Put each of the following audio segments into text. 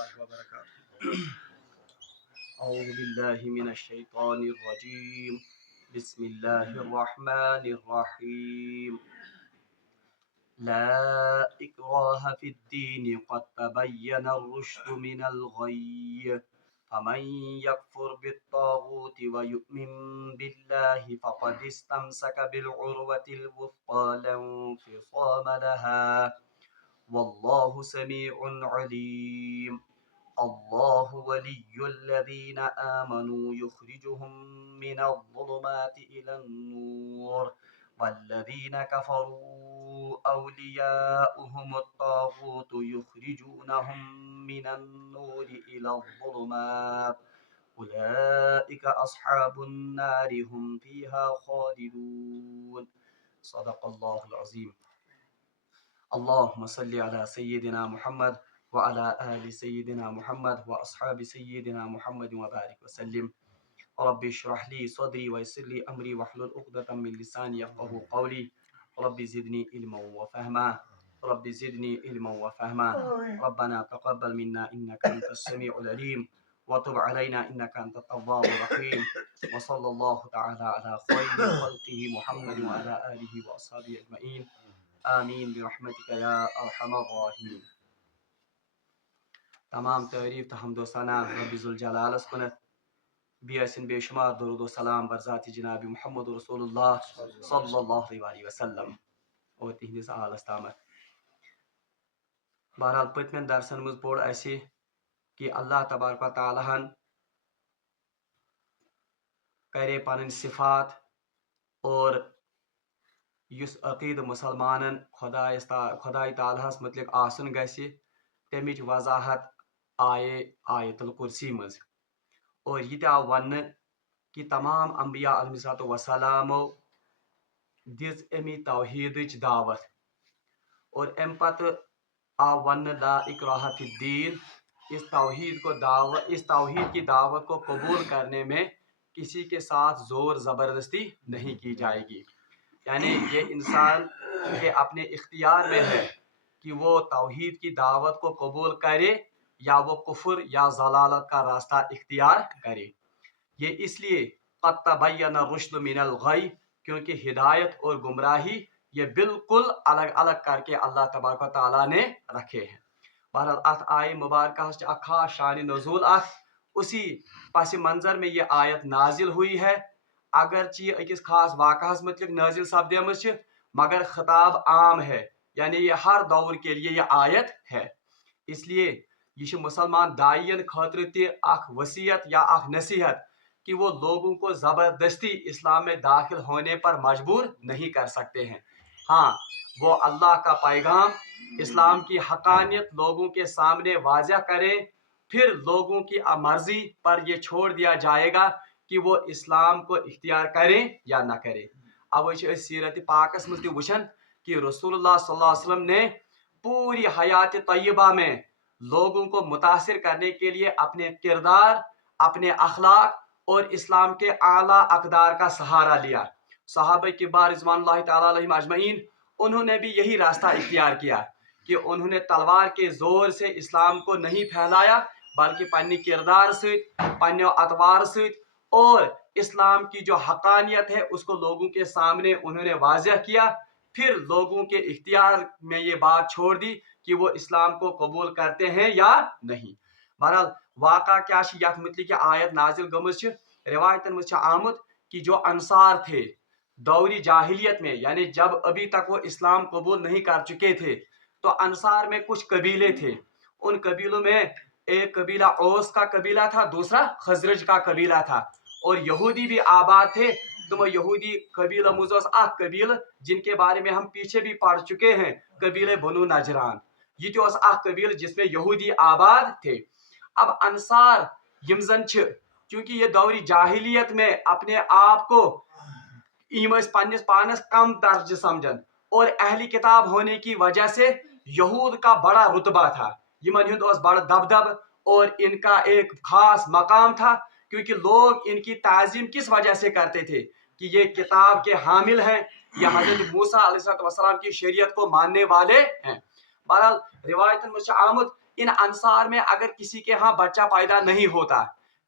الله وبركاته. أعوذ بالله من الشيطان الرجيم. بسم الله الرحمن الرحيم. لا إكراه في الدين قد تبين الرشد من الغي فمن يكفر بالطاغوت ويؤمن بالله فقد استمسك بالعروة الوثقى لا انفصام لها والله سميع عليم. الله ولي الذين آمنوا يخرجهم من الظلمات إلى النور والذين كفروا أولياؤهم الطاغوت يخرجونهم من النور إلى الظلمات أولئك أصحاب النار هم فيها خالدون. صدق الله العظيم. اللهم صل على سيدنا محمد وعلى آل سيدنا محمد وأصحاب سيدنا محمد وبارك وسلم. رب اشرح لي صدري ويسر لي أمري واحلل عقدة من لساني يفقهوا قولي. رب زدني علما وفهما. رب زدني علما وفهما. ربنا تقبل منا إنك أنت السميع العليم وتب علينا إنك أنت التواب الرحيم. وصلى الله تعالى على خير خلقه محمد وعلى آله وأصحابه أجمعين. آمین برحمتک یا ارحم الراحمین. تمام تعریف تو حمد و ثنا رب ذوالجلالس کنت. بیاسن بے شمار درود و سلام بر ذات جناب محمد رسول اللہ صلی اللہ علیہ وسلم اور تہندس آلس تامت. بہرحال پتمن درسن مز پوڑ اسی کہ اللہ تبارک و تعالیٰ ہن کرے پنن صفات اور یس عقید مسلمانن خدای تعالیٰ متعلق آسن گژھِ تمچ وضاحت آئے آیت الکرسی مز. اور یہ آو ون کہ تمام انبیاء علیہ الصلوۃ والسلام دِژ امی توحیدچ دعوت اور ام پتہ آو ون لا اکراہ فی الدین. اس توحید کی دعوت کو قبول کرنے میں کسی کے ساتھ زور زبردستی نہیں کی جائے گی. یعنی یہ انسان کے اپنے اختیار میں ہے کہ وہ توحید کی دعوت کو قبول کرے یا وہ کفر یا ضلالت کا راستہ اختیار کرے. یہ اس لیے قد تبین الرشد من الغی کیونکہ ہدایت اور گمراہی یہ بالکل الگ الگ کر کے اللہ تبارک و تعالیٰ نے رکھے ہیں. بہرحال ات آئے مبارکہ خاص شان نزول اسی پس منظر میں یہ آیت نازل ہوئی ہے. اگرچہ یہ اکس خاص واقعہ متعلق نازل سپدیمز مگر خطاب عام ہے یعنی یہ ہر دور کے لیے یہ آیت ہے. اس لیے یہ مسلمان دائین خاطر تہ اخ وصیت یا اخ نصیحت کہ وہ لوگوں کو زبردستی اسلام میں داخل ہونے پر مجبور نہیں کر سکتے ہیں. ہاں وہ اللہ کا پیغام اسلام کی حقانیت لوگوں کے سامنے واضح کریں پھر لوگوں کی مرضی پر یہ چھوڑ دیا جائے گا کہ وہ اسلام کو اختیار کریں یا نہ کریں. اوے سیرت پاکس مز تہ وچھن کہ رسول اللہ صلی اللہ علیہ وسلم نے پوری حیات طیبہ میں لوگوں کو متاثر کرنے کے لیے اپنے کردار اپنے اخلاق اور اسلام کے اعلیٰ اقدار کا سہارا لیا. صحابہ کبار رضوان اللہ تعالیٰ علیہم اجمعین انہوں نے بھی یہی راستہ اختیار کیا کہ انہوں نے تلوار کے زور سے اسلام کو نہیں پھیلایا بلکہ پنی کردار ست پنو اطوار ست اور اسلام کی جو حقانیت ہے اس کو لوگوں کے سامنے انہوں نے واضح کیا. پھر لوگوں کے اختیار میں یہ بات چھوڑ دی کہ وہ اسلام کو قبول کرتے ہیں یا نہیں. بہرحال واقعہ کیا یت متعلق آیت نازل گمز روایتن مز آمت کہ جو انصار تھے دوری جاہلیت میں یعنی جب ابھی تک وہ اسلام قبول نہیں کر چکے تھے تو انصار میں کچھ قبیلے تھے. ان قبیلوں میں ایک قبیلہ اوس کا قبیلہ تھا دوسرا خزرج کا قبیلہ تھا اور یہودی بھی آباد تھے. تو وہ یہودی قبیلہ مز اخ قبیلہ جن کے بارے میں ہم پیچھے بھی پڑھ چکے ہیں قبیلہ بنو نجران. یہ تو اخ قبیلہ جس میں یہودی آباد تھے. اب انصار یم زن چونکہ یہ دوری جاہلیت میں اپنے آپ کو پنس پانس کم درجہ سمجھن اور اہلی کتاب ہونے کی وجہ سے یہود کا بڑا رتبہ تھا. یمن ہند بڑا دبدب اور ان کا ایک خاص مقام تھا کیونکہ لوگ ان کی تعظیم کس وجہ سے کرتے تھے کہ یہ کتاب کے حامل ہیں یہ حضرت موسیٰ علیہ السلام کی شریعت کو ماننے والے ہیں. بہرحال روایت میں آمد इन अंसार में अगर किसी के यहाँ बच्चा पैदा नहीं होता,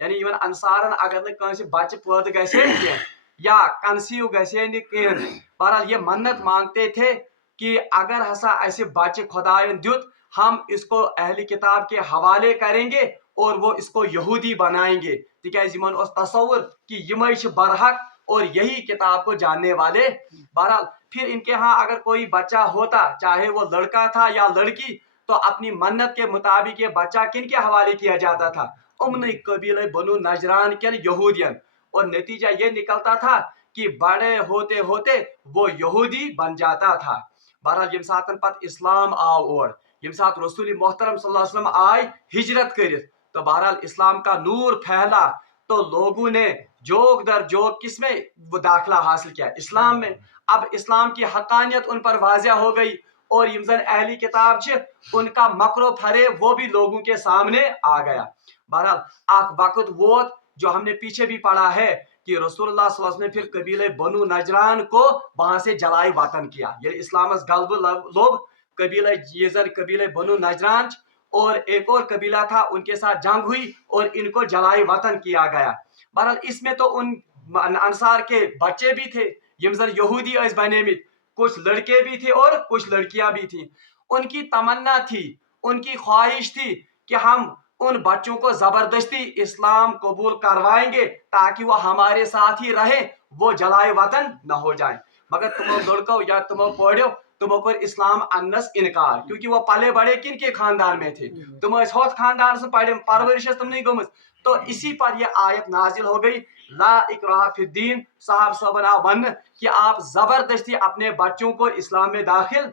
यानी इन अंसारन अगर न कंसे बच्चे पैदा गसे या कंसीव गसे बहरहाल ये मन्नत मांगते थे कि अगर हसा ऐसे बच्चे खुदायन दुत, हम इसको अहली किताब के हवाले करेंगे और वो इसको यहूदी बनाएंगे, तिकाज यमन ओस तसव्वुर कि यमै छ बरहक और यही किताब को जानने वाले। बहरहाल फिर इनके यहाँ अगर कोई बच्चा होता, चाहे वो लड़का था या लड़की, तो अपनी मन्नत के मुताबिक ये बच्चा किन के हवाले किया जाता था, उम्न कबीले बनु नजरान के यहूदियन, और नतीजा ये निकलता था कि बड़े होते होते वो यहूदी बन जाता था। बहरहाल यम सातन पत इस्लाम आव और यम सात रसूल मोहतरम सल्लल्लाहु अलैहि वसल्लम आए हिजरत करित, तो बहरहाल इस्लाम का नूर फैला, तो लोगों ने जोग दर जोग किसमें वो दाखिला हासिल किया, इस्लाम में। अब इस्लाम की हकानियत उन पर वाजिया हो गई और यमजन अहली किताब छ उनका मकरो फरे वो भी लोगों के सामने आ गया। बहरहाल आख वक्त वोत जो हमने पीछे भी पढ़ा है कि रसूलुल्लाह सल्लल्लाहु अलैहि वसल्लम ने फिर कबीले बनु नजरान को वहां से जलाई वतन किया। ये इस्लामस गल्ब लोग कबीले येजर कबीले बनु नजरान और एक और कबीला था, उनके साथ जंग हुई और इनको जलाई वतन किया गया। बहरहाल इसमें तो उन अंसार के बच्चे भी थे यमजन यहूदी बनेमित, कुछ लड़के भी थे और कुछ लड़कियां भी थी। उनकी तमन्ना थी, उनकी ख्वाहिश थी कि हम उन बच्चों को जबरदस्ती इस्लाम कबूल करवाएंगे ताकि वो हमारे साथ ही रहे, वो जलाए वतन न हो जाए। मगर तुम लड़को या तुम पढ़ो, तुम पर इस्लाम अन्नस इनकार, क्योंकि वो पले बड़े किन के खानदान में थे, तुम होत खानदान से पढ़े परवरिश तुम नहीं गमज। तो इसी पर यह आयत नाजिल हो गई, ला इकराह फिद्दीन, साहब सबना वन कि आप जबरदस्ती अपने बच्चों को इस्लाम में दाखिल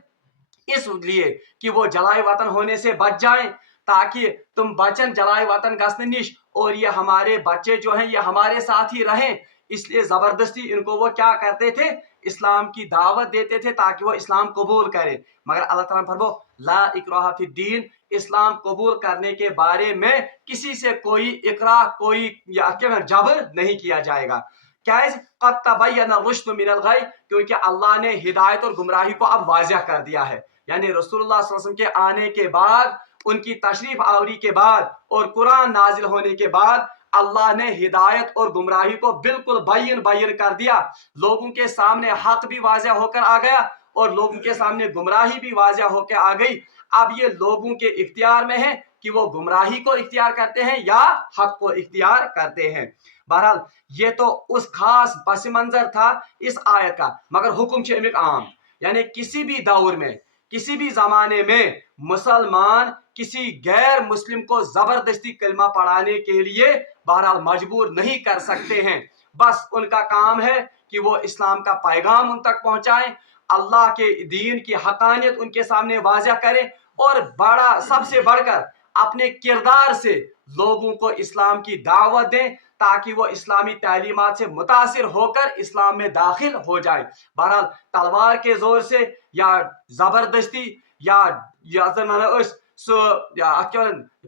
इसलिए कि वो जलाए वतन होने से बच जाएं, ताकि तुम बचन जलाए वतन गसने निश और ये हमारे बच्चे जो हैं ये हमारे साथ ही रहें, इसलिए जबरदस्ती इनको वो क्या करते थे, इस्लाम की दावत देते थे ताकि वो इस्लाम कबूल करे। मगर अल्लाह ताला फरमाओ ला इकराह फिद्दीन, इस्लाम कबूल करने के बारे में किसी से कोई इकराह, कोई जबर नहीं किया जाएगा। क्या क़द तबय्यन रुश्द मिनल गय, क्योंकि अल्लाह ने हिदायत और गुमराही को अब वाज़िह कर दिया है। यानी रसूलुल्लाह सल्लल्लाहु अलैहि वसल्लम के आने के बाद, उनकी तशरीफ आवरी के बाद और कुरान नाजिल होने के बाद अल्लाह ने हिदायत और गुमराही को बिल्कुल बैन कर दिया। लोगों के सामने हक भी वाज़िह होकर आ गया और लोगों के सामने गुमराही भी वाज़िह होकर आ गई। अब ये लोगों के इख्तियार में है कि वो गुमराही को इख्तियार करते हैं या हक को इख्तियार करते हैं। बहरहाल ये तो उस खास पस मंजर था इस आयत का, मगर हुक्म अमिक आम, यानी किसी भी दौर में, किसी भी जमाने में मुसलमान किसी गैर मुस्लिम को जबरदस्ती कलमा पढ़ाने के लिए बहरहाल मजबूर नहीं कर सकते हैं। बस उनका काम है कि वो इस्लाम का पैगाम उन तक पहुंचाएं, अल्लाह के दीन की हकानियत उनके सामने वाज़िह करें और बड़ा सबसे बढ़कर अपने किरदार से लोगों को इस्लाम की दावत दें ताकि वो इस्लामी तालीमात से मुतासिर होकर इस्लाम में दाखिल हो जाए। बहरहाल तलवार के जोर से या जबरदस्ती या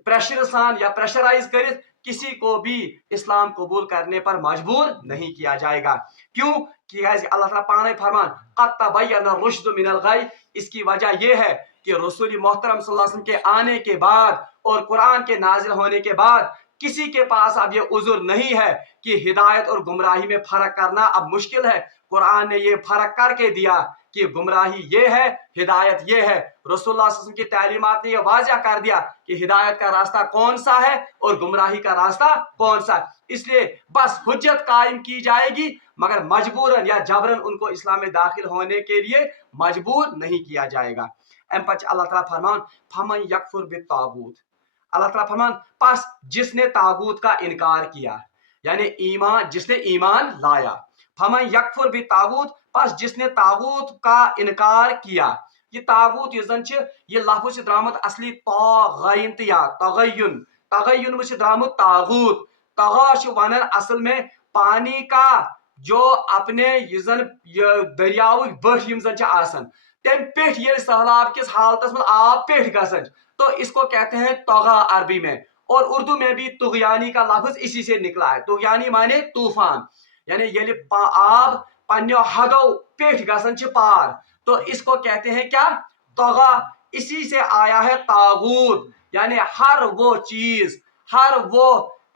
प्रेशर सान या प्रेशराइज कर किसी को भी इस्लाम कबूल करने पर मजबूर नहीं किया जाएगा। क्यों कि अल्लाह ताला पाने फरमान क़द तबय्यन रुश्द मिनल गय, इसकी वजह यह है कि रसूल मोहतरम सल्लल्लाहु अलैहि वसल्लम के आने के बाद और कुरान के नाजिल होने के बाद किसी के पास अब ये उज़ुर नहीं है कि हिदायत और गुमराही में फर्क करना अब मुश्किल है। कुरान ने ये फर्क करके दिया कि गुमराही ये है, हिदायत ये है। रसूलुल्लाह सल्लल्लाहु अलैहि वसल्लम की तालीमात ने यह वाज़िह कर दिया कि हिदायत का रास्ता कौन सा है और गुमराही का रास्ता कौन सा है। इसलिए बस हुज्जत कायम की जाएगी, मगर मजबूरन या जबरन उनको इस्लाम में दाखिल होने के लिए मजबूर नहीं किया जाएगा। अल्लाह ताला फरमान फमन यकफुर बित्तागूत, अल्लाह ताला फरमान पास जिसने तागूत का इनकार किया, यानी ईमान, जिसने ईमान लाया, फमन यकफुर बित्तागूत, पास जिसने तागूत का इनकार किया। ये तागूत ये लफ्ज़ द्रामत असली तागयन या तगय्युन, तगय्युन में द्रामत तागूत, तगाश वनन असल में पानी का जो अपने दरियाव बठ आसन तम पेठ ये सहलाब किस हालत में आब पेठ गसन, तो इसको कहते हैं तगा अरबी में, और उर्दू में भी तुगयानी का लफ्ज इसी से निकला है। तुगयानी माने तूफान, यानी ये आब पन्यो हदो पेठ गसन पार, तो इसको कहते हैं क्या, तगा। इसी से आया है तागूत, यानी हर वो चीज, हर वो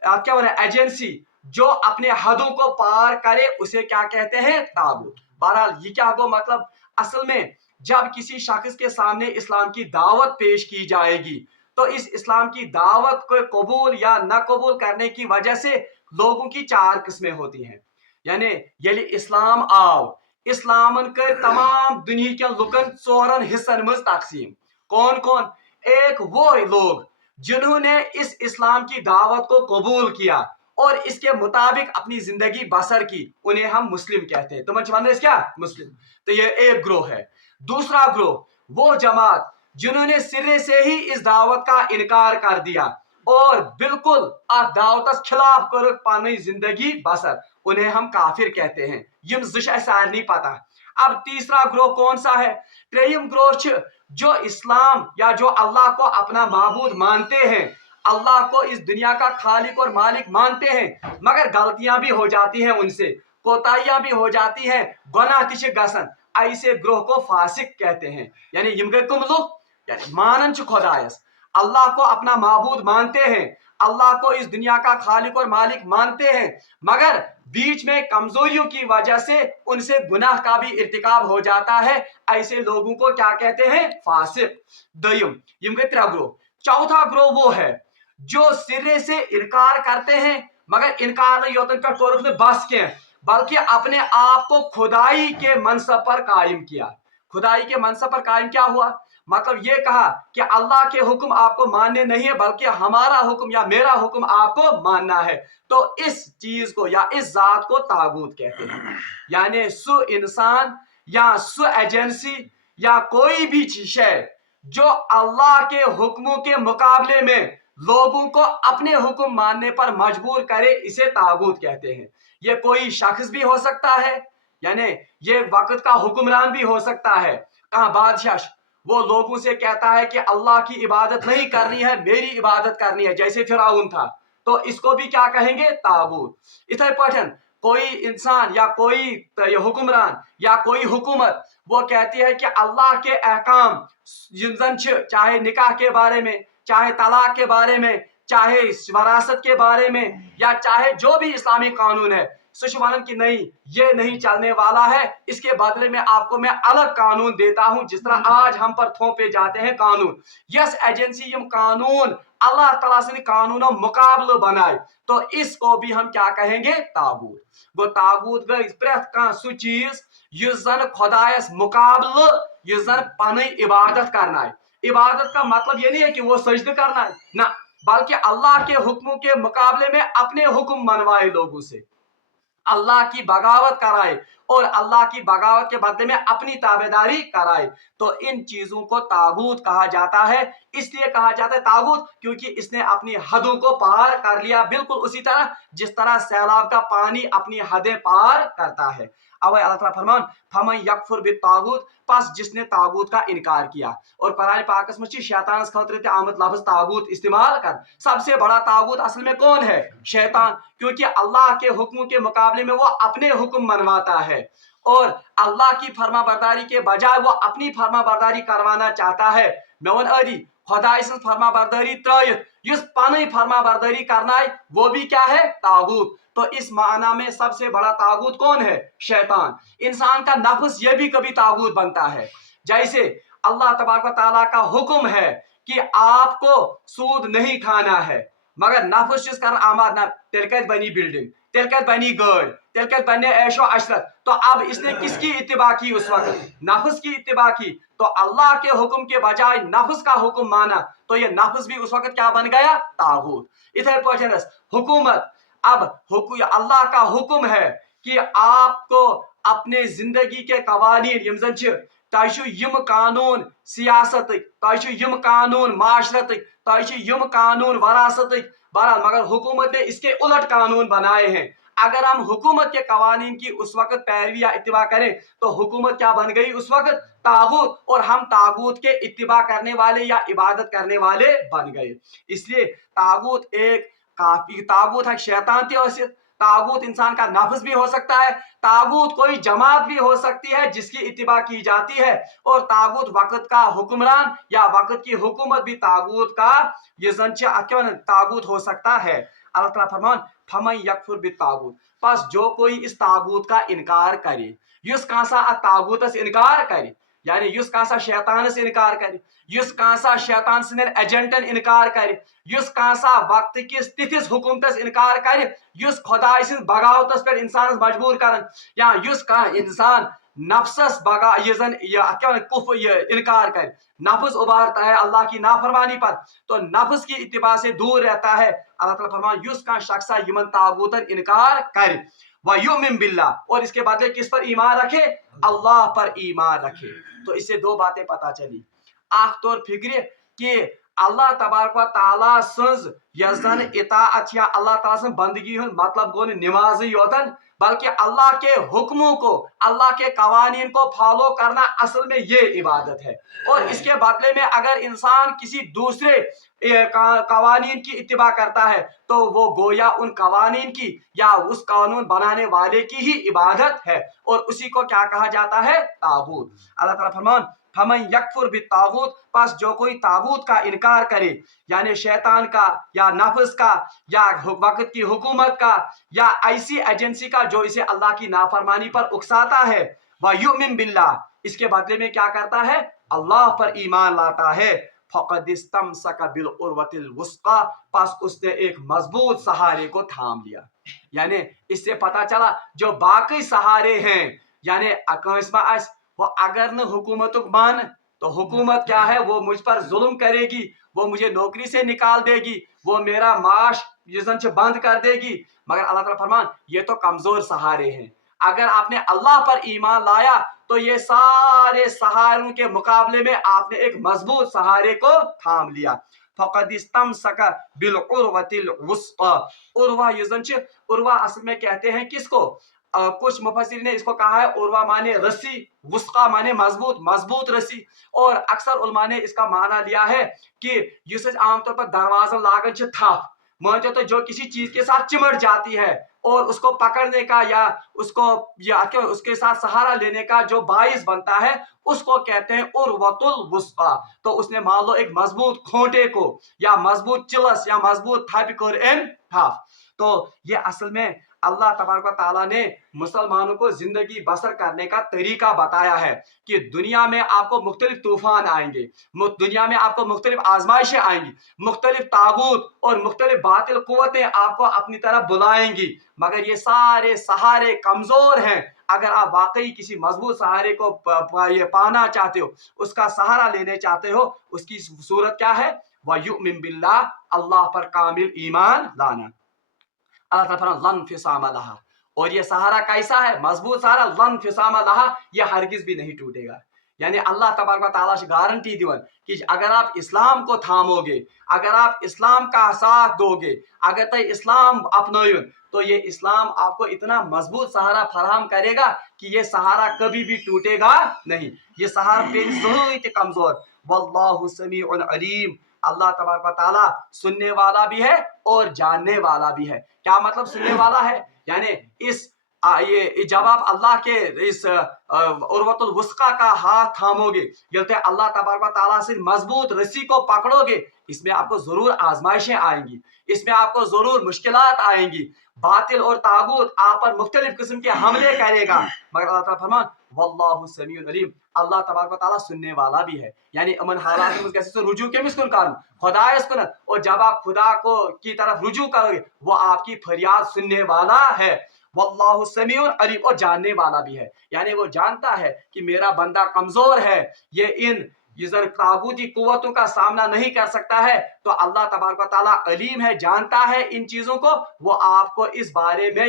क्या बोले एजेंसी जो अपने हदों को पार करे उसे क्या कहते हैं? तागूत। बहरहाल ये क्या हो मतलब, असल में जब किसी शख्स के सामने इस्लाम की दावत पेश की जाएगी तो इस इस्लाम की दावत को कबूल या न कबूल करने की वजह से लोगों की चार किस्में होती हैं। यानी यदि इस्लाम आओ, इस्लामन कर तमाम दुनिया के लुकन चोरन हिस्सन में तकसीम। कौन कौन? एक वो लोग जिन्होंने इस इस्लाम की दावत को कबूल किया और इसके मुताबिक अपनी जिंदगी बसर की, उन्हें हम मुस्लिम कहते हैं। तो मन क्या? मुस्लिम। तो ये एक ग्रोह है। दूसरा ग्रोह वो जमात जिन्होंने सिरे से ही इस दावत का इनकार कर दिया और बिल्कुल दावत खिलाफ कर पानी जिंदगी बसर, उन्हें हम काफिर कहते हैं। यम सारनी पता। अब तीसरा ग्रोह कौन सा है? त्रेयम ग्रोह जो इस्लाम या जो अल्लाह को अपना माबूद मानते हैं, अल्लाह को इस दुनिया का खालिक और मालिक मानते हैं, मगर गलतियां भी हो जाती हैं उनसे, कोताहियां भी हो जाती हैं, गुनाह तिश गसन। ऐसे ग्रोह को फासिक कहते हैं। यानी यम गए कुम लोग यानी मानन खुदायस, अल्लाह को अपना माबूद मानते हैं, अल्लाह को इस दुनिया का खालिक और मालिक मानते हैं, मगर बीच में कमजोरियों की वजह से उनसे गुनाह का भी इर्तिकाब हो जाता है। ऐसे लोगों को क्या कहते हैं? फासिक। दयुम यम गए त्रा ग्रोह। चौथा ग्रोह वो है जो सिरे से इनकार करते हैं, मगर इनकार योतन का कोरक में बस के, बल्कि अपने आप को खुदाई के मनसब पर कायम किया। खुदाई के मनसब पर कायम क्या हुआ? मतलब ये कहा कि अल्लाह के हुक्म आपको मानने नहीं है, बल्कि हमारा हुक्म या मेरा हुक्म आपको मानना है। तो इस चीज को या इस जात को तागूत कहते हैं। यानी सु इंसान या सु एजेंसी या कोई भी शय जो अल्लाह के हुक्मों के मुकाबले में लोगों को अपने हुक्म मानने पर मजबूर करे, इसे तागूत कहते हैं। ये कोई शख्स भी हो सकता है, यानी ये वक्त का हुक्मरान भी हो सकता है। कहाँ बादशाह वो लोगों से कहता है कि अल्लाह की इबादत नहीं करनी है, मेरी इबादत करनी है, जैसे फिरौन था, तो इसको भी क्या कहेंगे? तागूत। इसे पठन कोई इंसान या कोई हुक्मरान या कोई हुकूमत वो कहती है कि अल्लाह के अहकाम चाहे निकाह के बारे में, चाहे तलाक के बारे में, चाहे वरासत के बारे में, या चाहे जो भी इस्लामी कानून है, सुशवानन की नहीं, ये नहीं चलने वाला है, इसके बदले में आपको मैं अलग कानून देता हूं, जिस तरह आज हम पर थोपे जाते हैं कानून। यस एजेंसी यम कानून अल्लाह तआला से कानून मुकाबले बनाए, तो इसको भी हम क्या कहेंगे? तागूत। गो तागूत गई प्रेथ का सु चीज युस जन खुदायस मुकाबले, युस जन पन इबादत करना है। इबादत का मतलब ये नहीं है कि वो सजद करना है ना, बल्कि अल्लाह के हुक्मों के मुकाबले में अपने हुक्म मनवाए, लोगों से अल्लाह की बगावत कराए और अल्लाह की बगावत के बदले में अपनी ताबेदारी कराए। तो इन चीजों को तागूत कहा जाता है। इसलिए कहा जाता है तागूत क्योंकि इसने अपनी हदों को पार कर लिया, बिल्कुल उसी तरह जिस तरह सैलाब का पानी अपनी हदें पार करता है। अब अल्लाह ताला फरमान फमन यकफुर बित तागूत, बस जिसने तागूत का इनकार किया। और कुरान पाक में शैतान खतरे ते आमद लफ्ज तागूत इस्तेमाल कर। सबसे बड़ा तागूत असल में कौन है? शैतान, क्योंकि अल्लाह के हुक्म के मुकाबले में वो अपने हुक्म मनवाता है और अल्लाह की फर्मा बरदारी के बजाय वो अपनी फर्मा बरदारी करवाना चाहता है। मेवन अदी खुदाई सं फर्मा बरदारी त्रयित युस पन फर्मा बरदारी करना है, वो भी क्या है? तागूत। तो इस माना में सबसे बड़ा तागूत कौन है? शैतान। इंसान का नफ्स ये भी कभी तागूत बनता है। जैसे अल्लाह तबारक तआला का हुक्म है कि आपको सूद नहीं खाना है, मगर नफ्स कर आमाद ना, तेल कत बनी बिल्डिंग, तेल कत बनी गाड़ी, तेल कत बने ऐशो अशरत। तो अब इसने किसकी इत्तिबा की? उस वक्त नफ्स की इत्तिबा की। तो अल्लाह के हुक्म के बजाय नफ्स का हुक्म माना, तो ये नफ्स भी उस वक्त क्या बन गया? तागूत। इधर पहुंचनस हुकूमत, अब अल्लाह का हुक्म है कि आपको अपने जिंदगी के कवानीन यम जन यम कानून सियासत, यम कानून माशरत, यम कानून वरासत, बहरहाल मगर हुकूमत ने इसके उलट कानून बनाए हैं। अगर हम हुकूमत के कवानीन की उस वक्त पैरवी या इत्तिबा करें तो हुकूमत क्या बन गई? उस वक्त तागूत, और हम तागूत के इत्तिबा करने वाले या इबादत करने वाले बन गए। इसलिए तागूत एक काफी तागूत है शैतान ते तागूत इंसान का नफ्स भी हो सकता है, तागूत कोई जमात भी हो सकती है जिसकी इत्तिबा की जाती है, और तागूत वक्त का हुक्मरान या वक्त की हुकूमत भी तागूत का ये तागूत हो सकता है। अल्लाह ताला फरमान फमन यकफुर बित्तागूत, बस जो कोई इस तागूत का इनकार करे, युस कांसा तागूतस इनकार करे, यानी युस कांसा शैतानस इनकार करे, युस कांसा शैतान सिंदन एजेंटन इनकार करे, युस कांसा वक्त किस तिथिस हुकूमतस इनकार करे, युस खुदाय सिंद बगावतस पर इंसान मजबूर करन, या युस का इंसान नफ्सस बगा ये जन ये कुफ ये इनकार करे, नफ्स उबारता है अल्लाह की नाफरमानी पर, तो नफ्स की इत्तिबा से दूर रहता है। अल्लाह ताला फरमान युस का शख्सा यमन तागूतन इनकार करे व युमिन बिल्लाह, और इसके बदले किस पर ईमान रखे, अल्लाह पर ईमान रखे। तो इससे दो बातें पता चली, आख तौर फिक्र कि अल्लाह तबारक व तआला सज यजन इताअत या अल्लाह ताला से बंदगी हुन मतलब गो नमाज योतन, बल्कि अल्लाह के हुक्मों को, अल्लाह के कवानीन को फॉलो करना असल में ये इबादत है। और इसके बदले में अगर इंसान किसी दूसरे कवानीन की इत्तिबा करता है तो वो गोया उन कवानीन की या उस कानून बनाने वाले की ही इबादत है, और उसी को क्या कहा जाता है, तागूत। अल्लाह ताला फरमान फमन यकफुर बित्तागूत, बस जो कोई तागूत का इनकार करे, यानी शैतान का या नफ्स का या वक्त की हुकूमत का या ऐसी एजेंसी का जो इसे अल्लाह की नाफरमानी पर उकसाता है, व युमिन बिल्लाह, इसके बदले में क्या करता है, अल्लाह पर ईमान लाता है, फक़द इस्तमसका बिल उर्वतिल वुस्क़ा, बस उसने एक मजबूत सहारे को थाम लिया। यानी इससे पता चला जो बाकी सहारे हैं, यानी वो अगर न हुकूमत मान, तो हुकूमत क्या है, वो मुझ पर जुल्म करेगी, वो मुझे नौकरी से निकाल देगी, वो मेरा माश बंद कर देगी, मगर अल्लाह ताला फरमान ये तो कमजोर सहारे हैं। अगर आपने अल्लाह पर ईमान लाया तो ये सारे सहारों के मुकाबले में आपने एक मजबूत सहारे को थाम लिया। फक़द इस्तमसका बिल उर्वतिल वुस्क़ा, उर्वा उर्वा असल में कहते हैं किसको, कुछ मुफस्सिर ने इसको कहा है उर्वा माने रस्सी, वुस्क़ा माने मजबूत, मजबूत रस्सी, और अक्सर उलमा ने इसका माना लिया है कि जिसे आमतौर पर दरवाजा लागन थप मानते तो जो किसी चीज के साथ चिमट जाती है और उसको पकड़ने का या उसको या उसके साथ सहारा लेने का जो बाइस बनता है उसको कहते हैं उर्वतुल वुस्क़ा। तो उसने मान लो एक मजबूत खोटे को या मजबूत चिलस या मजबूत था। तो ये असल में अल्लाह तबारक व तआला ने मुसलमानों को जिंदगी बसर करने का तरीका बताया है कि दुनिया में आपको मुख्तलिफ तूफान आएंगे, दुनिया में आपको मुख्तलिफ आजमाइशें आएंगी, मुख्तलिफ तागूत और मुख्तलिफ बातिल कुव्वतें आपको अपनी तरफ बुलाएंगी, मगर ये सारे सहारे कमजोर हैं। अगर आप वाकई किसी मजबूत सहारे को पाना चाहते हो, उसका सहारा लेने चाहते हो, उसकी सूरत क्या है, वयुमिन बिल्लाह, अल्लाह पर कामिल ईमान लाना। और ये सहारा कैसा है, मजबूत सहारा, लन फिसामा लहा, ये हरगिज भी नहीं टूटेगा। यानी अल्लाह तबारक व तआला से गारंटी दिवन कि अगर आप इस्लाम को थामोगे, अगर आप इस्लाम का साथ दोगे, अगर तो इस्लाम अपनोगे, तो ये इस्लाम आपको इतना मजबूत सहारा फराहम करेगा कि ये सहारा कभी भी टूटेगा नहीं। ये सहारा बेनिस्बत कमजोर, वल्लाहु समीउन अलीम, अल्लाह तबारक व तआला सुनने वाला भी है और जानने वाला भी है। क्या मतलब सुनने वाला है, यानी इस ये जब आप अल्लाह के इस उर्वतुल वुस्क़ा का हाथ थामोगे, अल्लाह तबारक व तआला से मजबूत रस्सी को पकड़ोगे, इसमें आपको जरूर आजमाइशें आएंगी, इसमें आपको जरूर मुश्किलात आएंगी, बातिल और तागूत आप पर मुख्तलिफ किस्म के हमले करेगा, मगर अल्लाह ताला फरमान वल्लाहु समीउन अलीम, अल्लाह तबारक व तआला सुनने वाला भी है। यानी अमन हालात में कैसे रुजू के मिस्कुन कर खुदा इसकुन, और जब आप खुदा को की तरफ रुजू करोगे वो आपकी फरियाद सुनने वाला है। वल्लाहु समीउन अलीम, और जानने वाला भी है, यानी वो जानता है कि मेरा बंदा कमजोर है, ये इन तागूती कुव्वतों का सामना नहीं कर सकता है, तो अल्लाह तबारक व तआला अलीम है, जानता है इन चीजों को, वो आपको इस बारे में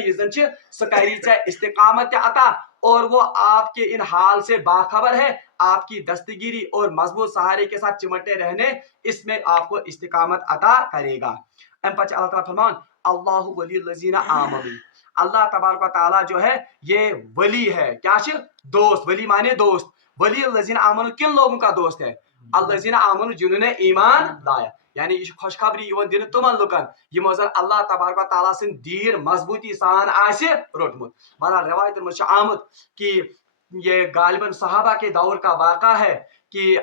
इस्तिकामत अता, और वो आपके इन हाल से बाखबर है, आपकी दस्तगिरी और मजबूत सहारे के साथ चिमटे रहने, इसमें आपको इस्तिकामत अता करेगा। अल्लाह ताला फरमान अल्लाहु वलियुल लज़ीना आमनू, अल्लाह तबारक व तआला जो है ये वली है, क्या दोस्त, वली माने दोस्त, वलियुल लज़ीना आमनू किन लोगों का दोस्त है, अल्लज़ीना आमनू जिन्होंने ईमान लाया, यानी ये खुशखबरी यिवन दिन तमन लुकन यमो जन अल्लाह तबारक व तआला सिन दीन मजबूती सान आसे रोटमुत। बहरहाल रिवायत में आमद कि ये गालिबन सहाबा के दौर का वाक़ा है कि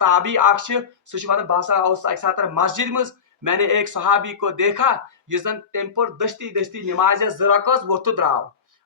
ताबी वन बसा मस्जिद मज मैंने एक सहाबी को देखा ये जन तम पर दस्ती दस्ती नमाज जरकस वो तो द्राव।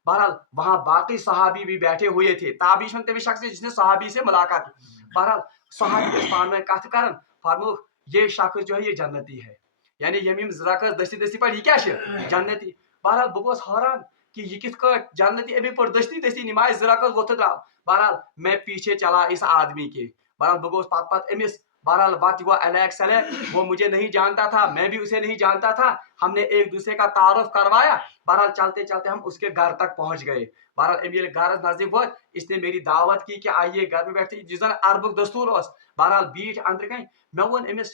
बहरहाल वहां बाकी सहाबी भी बैठे हुए थे। ताबी तमिस शख्स जिसने सहाबी से मुलाकात की। बहरहाल सहाबी पान में कथ कर फरमो ये शख्स जो है ये जन्नती है, यानी यम जरकस दस्ती दस्ती पर ये क्या जन्नती। बहरहाल बह गोस हैरान कि ये कित जन्नती अभी पर दस्ती दस्ती नमाज जरकस वो तो द्राव। बहरहाल मैं पीछे चला इस आदमी के। बहरहाल बह गोस पत अमिस। बहरहाल बात हुआ अलैक सलैक, वो मुझे नहीं जानता था, मैं भी उसे नहीं जानता था। हमने एक दूसरे का तारुफ करवाया। बहरहाल चलते चलते हम उसके घर तक पहुंच गए। बहरहाल अमीर घर नजदीक वो इसने मेरी दावत की कि आइए घर में बैठे जिस अरबुक दस्तूर। बहरहाल बीच अंदर गई मैं वन अमिस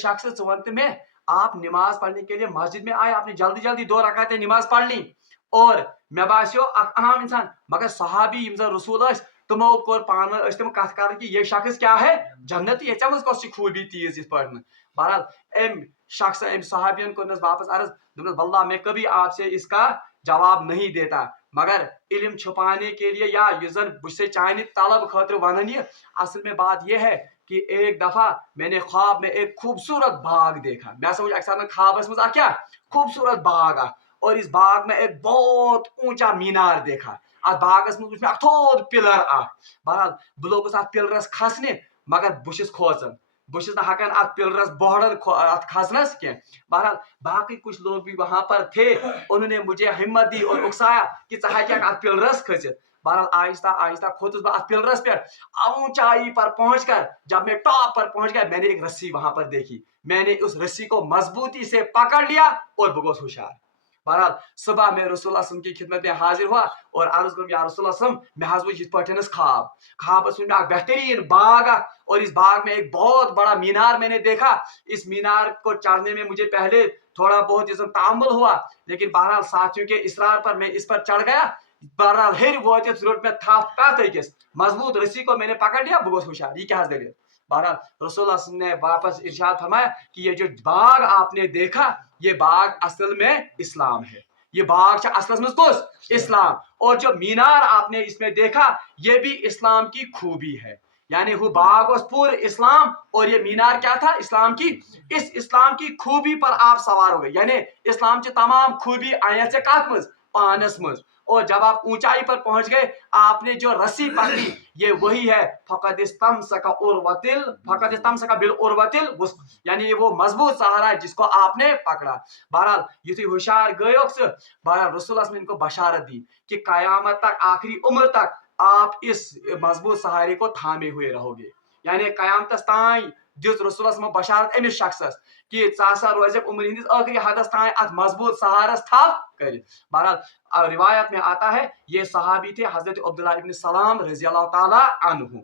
शख्स वन तो मैं आप नमाज पढ़ने के लिए मस्जिद में आए, आपने जल्दी जल्दी 2 रकातें नमाज पढ़ ली और मैं बासियो अहम इंसान मगर सहाबी रसूल तमो कोर पान तम कथ कर कि ये शख्स क्या है जन्नती है, चमस कस खूबी तीज इस पढ़ने। बहरहाल एम शख्स एम सहाबियन को वापस अर्ज वल्लाह मैं कभी आपसे इसका जवाब नहीं देता, मगर इल्म छुपाने के लिए या युजन बुझसे चाहनी तलब खतर वन ये असल में बात यह है कि एक दफा मैंने ख्वाब में एक खूबसूरत बाग देखा। मैं समझ अक्सर ख्वाबस मज क्या खूबसूरत बाग और इस बाग में एक बहुत ऊंचा मीनार देखा। अत बागस मज मे थोद पिलर बहरहाल बह लोगस अत पिलरस खसने मगर बुशिस खोचन बुशिस न हकान अत पिलरस बहड़न अत खसनस कह। बहरहाल बाकी कुछ लोग भी वहां पर थे, उन्होंने मुझे हिम्मत दी और उकसाया कि क्या अत पिलरस खसित। बहरहाल आहिस्ता आहिस्ता खोतुस बह अत पिलरस पे ऊंचाई पर पहुंचकर जब मैं टॉप पर पहुंच गया मैंने एक रस्सी वहां पर देखी। मैंने उस रस्सी को मजबूती से पकड़ लिया और बगोस होशियार। बहरहाल सुबह में रसूलुल्लाह सल्लल्लाहु अलैहि वसल्लम की खिदमत में हाजिर हुआ और अर्ज कर या रसूलुल्लाह सल्लल्लाहु अलैहि वसल्लम मैं हाज इस पठनस ख्वाब में बेहतरीन बाग और इस बाग में एक बहुत बड़ा मीनार मैंने देखा। इस मीनार को चढ़ने में मुझे पहले थोड़ा बहुत इसमें तामुल हुआ, लेकिन बहरहाल साथियों के इसरार पर मैं इस पर चढ़ गया। बहरहाल हेर वो जरूरत में था पैस मजबूत रस्सी को मैंने पकड़ लिया बगोस होशियार। ये क्या दलील। बहरहाल रसूलुल्लाह ने वापस इरशाद फरमाया कि ये जो बाग आपने देखा ये बाग असल में इस्लाम है, ये बाग असल में कुछ इस्लाम, और जो मीनार आपने इसमें देखा ये भी इस्लाम की खूबी है। यानी वो बाग और पूरे इस्लाम और ये मीनार क्या था इस्लाम की। इस इस्लाम की खूबी पर आप सवार हो गए, यानी इस्लाम की तमाम खूबी आया से कत मज पानस मज। और जब आप ऊंचाई पर पहुंच गए आपने जो रस्सी पकड़ी ये वही है फकद इस्तमसका बिल उर्वतिल वुस्क, यानी ये वो मजबूत सहारा है जिसको आपने पकड़ा। बहरहाल युथी होशियार गयो बहरहाल रसूलुल्लाह ने इनको बशारत दी कि कयामत तक आखिरी उम्र तक आप इस मजबूत सहारे को थामे हुए रहोगे। यानी कयामत ताई दिस रसूलुल्लाह ने बशारत अमिस शख्सस कि सा रोज उम्र हिंदिस आखिरी हदस ताई अत मजबूत सहारस थप कर। बहरहाल रिवायत में आता है ये सहाबी थे हजरत अब्दुल्लाह इब्न सलाम रज़ियल्लाहु ताला अन्हु।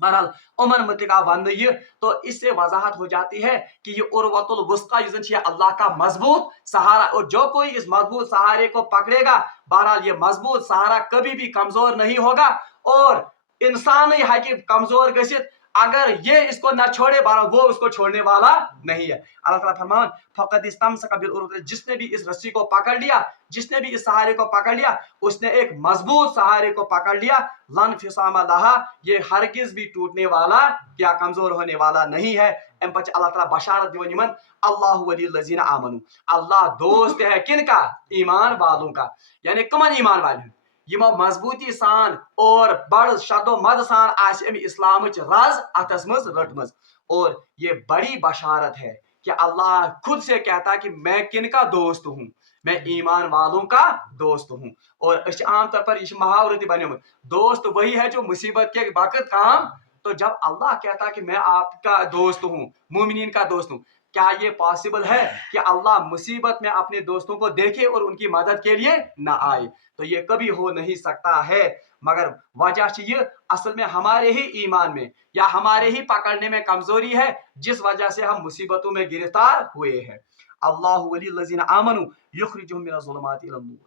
बहरहाल उमर मुतका वन ये तो इससे वजाहत हो जाती है कि ये उर्वतुल वुस्का अल्लाह का मजबूत सहारा, और जो कोई इस मजबूत सहारे को पकड़ेगा बहरहाल ये मजबूत सहारा कभी भी कमजोर नहीं होगा और इंसान ही है कि कमजोर गसित अगर ये इसको न छोड़े बहरहाल वो उसको छोड़ने वाला नहीं है। अल्लाह ताला फरमान फकद इस्तमसका बिल उर्वतिल, जिसने भी इस रस्सी को पकड़ लिया, जिसने भी इस सहारे को पकड़ लिया उसने एक मजबूत सहारे को पकड़ लिया। लन फिसामा लहा, ये हरगिज भी टूटने वाला या कमजोर होने वाला नहीं है। एम पच अल्लाह ताला बशारत दिवन यमन अल्लाहु वलियुल लजीना आमनु, अल्लाह दोस्त है किनका ईमान वालों का, यानी कमन ईमान वाले यमो मजबूती सान और बड़ शदो मद सान आम इस्लाम रज अतस मज रटमज। और ये बड़ी बशारत है कि अल्लाह खुद से कहता कि मैं किनका दोस्त हूँ, मैं ईमान वालों का दोस्त हूँ। और आमतौर पर इस महावरती बने दोस्त वही है जो मुसीबत के वक्त काम, तो जब अल्लाह कहता कि मैं आपका दोस्त हूँ मोमिनीन का दोस्त हूँ, क्या ये पॉसिबल है कि अल्लाह मुसीबत में अपने दोस्तों को देखे और उनकी मदद के लिए ना आए। तो ये कभी हो नहीं सकता है, मगर वजह ये असल में हमारे ही ईमान में या हमारे ही पकड़ने में कमजोरी है जिस वजह से हम मुसीबतों में गिरफ्तार हुए हैं। अल्लाहु वलियुल लजीना आमनु युखरिजुहुम मिनज़ ज़ुलुमाति इलन नूर,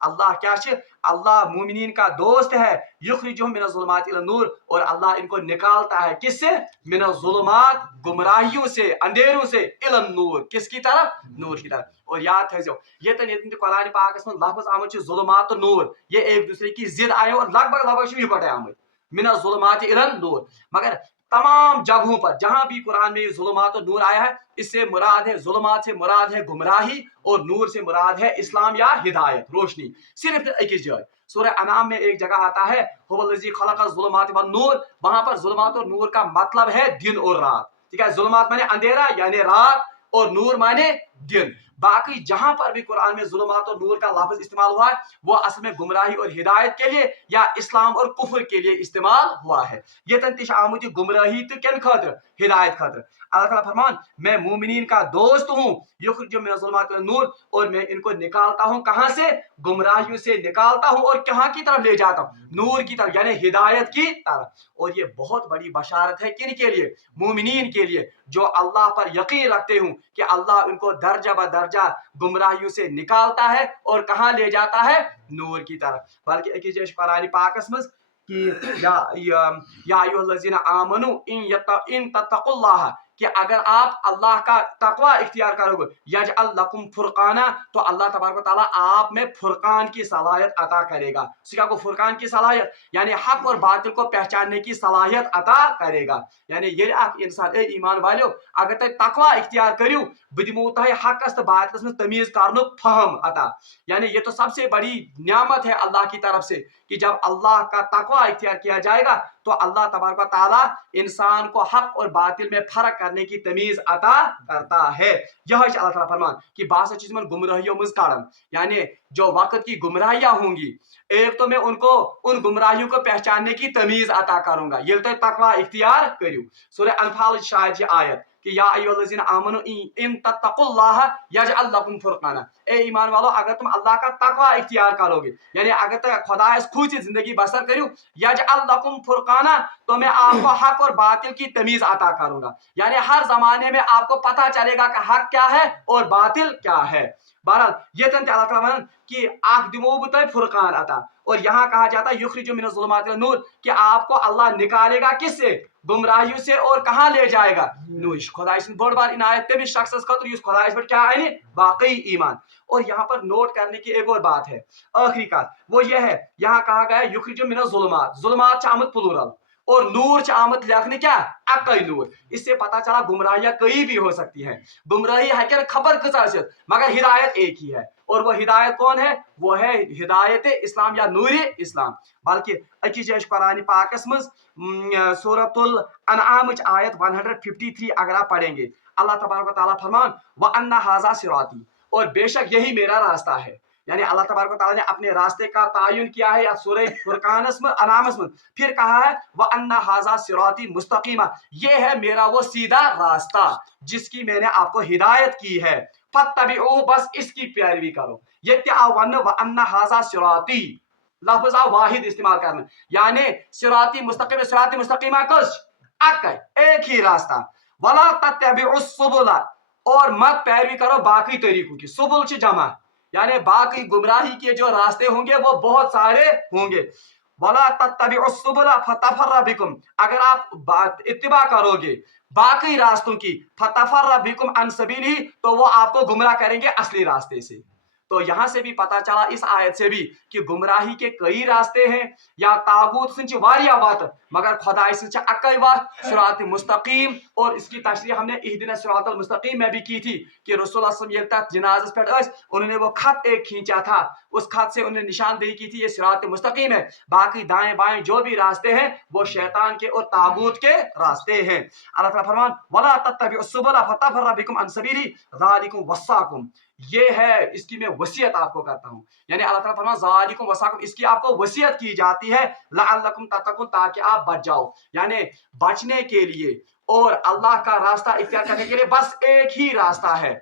अल्लाह क्या है? अल्लाह मोमिनीन का दोस्त है, युखरिजुहुम मिनज़्ज़ुलुमाति इलन-नूर, और अल्लाह इनको निकालता है किससे? मिनज़्ज़ुलुमात, गुमराहियों से, अंधेरों से, इलन-नूर, किसकी तरफ? नूर की तरफ। और याद है जो ये तो कुरान पाक में लफ्ज़ आमद है ज़ुलुमात और नूर, ये एक दूसरे की जिद आए और लगभग इकट्ठे आमद, मिनज़्ज़ुलुमाति इलन-नूर। मगर तमाम जगहों पर जहां भी कुरान में ज़ुलुमात और नूर आया है, इससे मुराद है, ज़ुलुमात से मुराद है गुमराही और नूर से मुराद है इस्लाम या हिदायत, रोशनी। सिर्फ एक जगह सूरह अनाम में एक जगह आता है हुवल्लज़ी खलक़ ज़ुलुमात वन नूर, वहां पर ज़ुलुमात और नूर का मतलब है दिन और रात। ठीक है, ज़ुलुमात माने अंधेरा यानी रात, और नूर माने दिन। बाकी जहां पर भी कुरान में ज़ुलुमात और नूर का लफ्ज़ इस्तेमाल हुआ है, वो असल में गुमराही और हिदायत के लिए या इस्लाम और कुफ्र के लिए इस्तेमाल हुआ है। ये तंतिश आमुदी गुमराही तो किन खातिर? हिदायत खातिर। अल्लाह ताला फरमान, मैं मोमिनीन का दोस्त हूँ, युखरिजुहुम मिनज़्ज़ुलुमाति इलन-नूर, और मैं इनको निकालता हूँ कहाँ से? गुमराहियों से निकालता हूँ, और कहाँ की तरफ ले जाता हूँ? नूर की तरफ, यानी हिदायत की तरफ। और ये बहुत बड़ी बशारत है किन के लिए? मोमिनीन के लिए, जो अल्लाह पर यकीन रखते हूँ कि अल्लाह उनको दर्जा ब दर्जा गुमराहियों से निकालता है और कहाँ ले जाता है? नूर की तरफ। बल्कि एक कुरान पाक में कि या अय्युहल्लज़ीना आमनू इन तत्तकुल्लाह, कि अगर आप अल्लाह का तकवा इख्तियार करोगे, यजअल लकुम फुरकाना, तो अल्लाह तबारक व तआला आप में फुरकान की सलाहियत अता करेगा। क्या को फुरकान की सलाहियत? यानी हक और बातिल को पहचानने की सलाहियत अता करेगा। यानी ये इंसान ईमान वालों, अगर तुम तकवा इख्तियार करो, बह दिमो तुह हकस तो बातिलस में तमीज करनुक फहम अता। यानी ये तो सबसे बड़ी नियामत है अल्लाह की तरफ से कि जब अल्लाह का तकवा इख्तियार किया जाएगा तो अल्लाह तबारक व तआला इंसान को हक और बातिल में फर्क करने की तमीज अता करता है। यह अल्लाह ताला फरमान कि बास चीज में गुमराहियों मुझ कारण, यानी जो वक्त की गुमराहियां होंगी, एक तो मैं उनको उन गुमराहियों को पहचानने की तमीज अता करूंगा ये तो तकवा इख्तियार करूं। सूरह अनफाल शायद ये आयत कि या अय्युहल्लज़ीना आमनू इन तत्तकुल्लाह यजअल लकुम फुरकाना, ए ईमान वालों, अगर तुम अल्लाह का तकवा इख्तियार करोगे, यानी अगर तुम खुदा खुद से जिंदगी बसर करो, यजअल लकुम फुरकाना, तो मैं आपको हक और बातिल की तमीज अता करूंगा। यानी हर जमाने में आपको पता चलेगा कि हक क्या है और बातिल क्या है। बहरहाल ये तंत अल्लाह ताला कि आख दिमो बुतै फुरकान अता, और यहाँ कहा जाता है युखरिजु मिनज़्ज़ुलुमाति इलन-नूर, कि आपको अल्लाह निकालेगा किससे? गुमराहियों से, और कहाँ ले जाएगा? नूर। खुदा बड़ बार इनायत तमिस शख्स खतर युस खुदा पे क्या आने? वाकई ईमान। और यहाँ पर नोट करने की एक और बात है, आखिरी का वो ये है, यहाँ कहा गया युखरिजु मिनज़्ज़ुलुमात, ज़ुलुमात च आमद प्लूरल, और नूर च आमद लिखने क्या? अकई नूर। इससे पता चला गुमराहियां कई भी हो सकती हैं, गुमराही है क्या खबर कचार, मगर हिदायत एक ही है, और वो हिदायत कौन है? वो है हिदायत इस्लाम या नूर इस्लाम। बल्कि अकीज कुरान पाकस में सूरतुल अनआम आयत 153 अगर आप पढ़ेंगे, अल्लाह तबारक व तआला फरमान व अन्ना हाजा सिराती, और बेशक यही मेरा रास्ता है। यानी अल्लाह तबारक व तआला ने अपने रास्ते का तायुन किया है या सूरह फुरकानस में अनामस में, फिर कहा है व अन्ना हाजा सिराती मुस्तकीमा, ये है मेरा वो सीधा रास्ता जिसकी मैंने आपको हिदायत की है, फत्तबिऊ, बस इसकी पैरवी करो। ये क्या व अन्ना हाजा सिराती लफ्ज़ वाहिद इस्तेमाल करना, यानी सिराती मुस्तकीमा कस अक एक ही रास्ता, वला तत्तबिउस सुबुला, और मत पैरवी करो बाकी तरीकों की। सुबुल से जमा यानी बाकी गुमराही के जो रास्ते होंगे वो बहुत सारे होंगे। वला तत्तबिउस सुबुला फतफर्रा बिकुम, अगर आप इत्तिबा करोगे बाकी रास्तों की, फतफर्रा बिकुम अन सबीली, तो वो आपको गुमराह करेंगे असली रास्ते से। तो यहां से भी पता चला इस आयत से भी कि गुमराही के कई रास्ते हैं, या तागूत सिंच वारिया बात, मगर खुदा सिंच अकई बात सिरात मुस्तकीम। और इसकी तशरीह हमने इहदिना सिरातल मुस्तकीम में भी की थी कि रसूलुल्लाह सल्लल्लाहु अलैहि वसल्लम जनाज़े पर उन्होंने वो खत एक खींचा था, उस खत से उन्होंने निशानदेही की थी ये सिरात मुस्तकीम है, बाकी दाएं बाएं जो भी रास्ते हैं वो शैतान के और तागूत के रास्ते हैं। अल्लाह ताला फरमान वला तत्तबिउस सुबुला फतफर्रा बिकुम अन सबीली ज़ालिकुम वस्साकुम, ये है इसकी मैं वसीयत आपको करता हूं। यानी अल्लाह ताला फरमाता है ज़ालिकुम वसाकुम, इसकी आपको वसीयत की जाती है लअल्लकुम तत्तकुन, ताकि आप बच जाओ। यानी बचने के लिए और अल्लाह का रास्ता इख्तियार करने के लिए बस एक ही रास्ता है,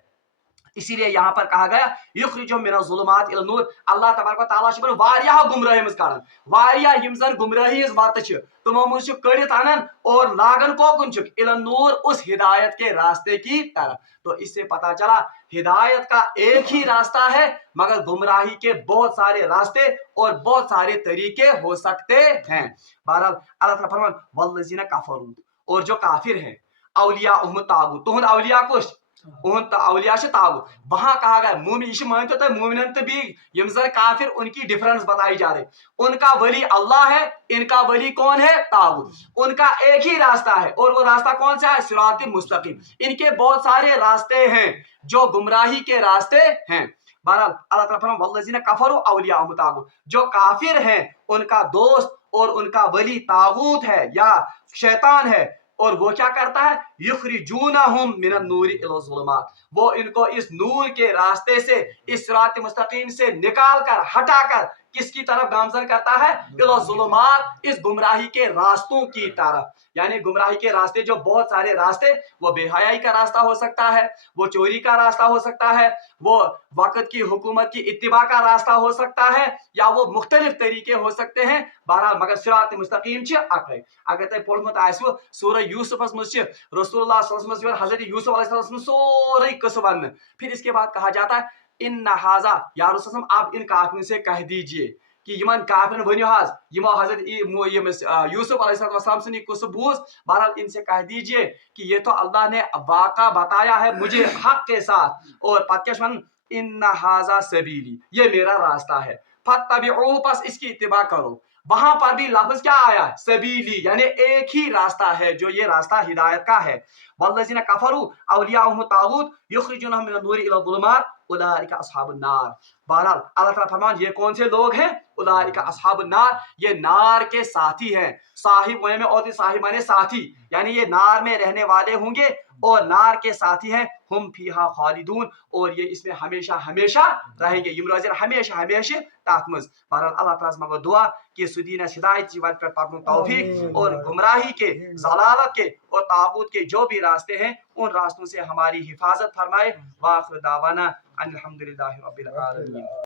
इसीलिए यहाँ पर कहा गया युखरिजुहुम मिनज़्ज़ुलुमात इलन नूर, अल्लाह तबारक व तआला छ वारियाह गुमराही मज कड़न, वारियाह यिम जन गुमराही हज वत छ तमो मज कड़ित अनन और लागन कोकुन छ इलन नूर, उस हिदायत के रास्ते की तरफ। तो इससे पता चला हिदायत का एक ही रास्ता है, मगर गुमराही के बहुत सारे रास्ते और बहुत सारे तरीके हो सकते हैं। बहरहाल अल्लाह ताला फरमान वल्लज़ीना कफरू, और जो काफिर हैं औलिया तागूत, तुहद औलिया कुछ औलिया तागूत, वहां कहा गया मोमिन, यह मानते तो मोमिनन तो भी यम जन काफिर, उनकी डिफरेंस बताई जा रही। उनका वली अल्लाह है, इनका वली कौन है? तागूत। उनका एक ही रास्ता है, और वो रास्ता कौन सा है? सिरातिल मुस्तकीम। इनके बहुत सारे रास्ते हैं जो गुमराही के रास्ते हैं। बहरहाल अल्लाह ताला फरमाता है वल्लज़ीना कफरू औलियाहुम तागूत, जो काफिर हैं उनका दोस्त और उनका वली तागूत है या शैतान है, और वो क्या करता है? युखरिजूनहुम मिनन नूरि इला ज़ुलुमात, वो इनको इस नूर के रास्ते से, इस सिरात मुस्तकीम से निकाल कर, हटाकर किसकी तरफ गामजन करता है? इला ज़ुलुमात, इस गुमराही के रास्तों की तरफ। यानी गुमराही के रास्ते जो बहुत सारे रास्ते, वो बेहयाई का रास्ता हो सकता है, वो चोरी का रास्ता हो सकता है, वो वक़्त की हुकूमत की इत्तिबा का रास्ता हो सकता है, या वो मुख्तलिफ तरीके हो सकते हैं। बहरहाल मगर सिरात मुस्तकीम छ अकै। अगर तय पोर्मुत आसो सूरह यूसुफस मज रसूलुल्लाह सल्लल्लाहु अलैहि वसल्लम हज़रत यूसुफ अलैहिस्सलाम सोरे किस्सा वन। फिर इसके बाद कहा जाता है इन्ना हाजा, या रसूल आप इन काफिरों से कह दीजिए कि यमन काफिर वनियो हाज यमो हजरत यूसुफ अलैहिस्सलाम से कुछ बूस। बहरहाल इनसे कह दीजिए कि ये तो अल्लाह ने वाक़ा बताया है मुझे हक के साथ, और पतकशमन इन्ना हाजा सबीली, ये मेरा रास्ता है, फत्तबिऊ, बस इसकी इत्तिबा करो। वहां पर भी लफ्ज क्या आया? सबीली, यानी एक ही रास्ता है जो ये रास्ता हिदायत का है। वल्लज़ीना कफरू औलियाहुम तागूत युखरिजूनहुम मिनन नूरि इला ज़ुलुमात उलाइका अस्हाबुन नार। बहरहाल अल्लाह ताला फरमान ये कौन से लोग हैं? उलाइका अस्हाबुन नार, ये नार के साथी हैं। साहिब में और साहिब माने साथी, यानी ये नार में रहने वाले होंगे और नार के साथी हैं। हम फीहा खालिदून, और ये इसमें हमेशा हमेशा रहेंगे, यम रोजन हमेशा हमेशा तथ मज। बहरहाल अल्लाह ताला मगर दुआ कि सुदीन हिदायत की वत पर पकड़ तौफीक, और गुमराही के, जलालत के और ताबूत के जो भी रास्ते हैं उन रास्तों से हमारी हिफाजत फरमाए। वाखिर दावाना अनिल हम्दुलिल्लाहि रब्बिल आलमीन।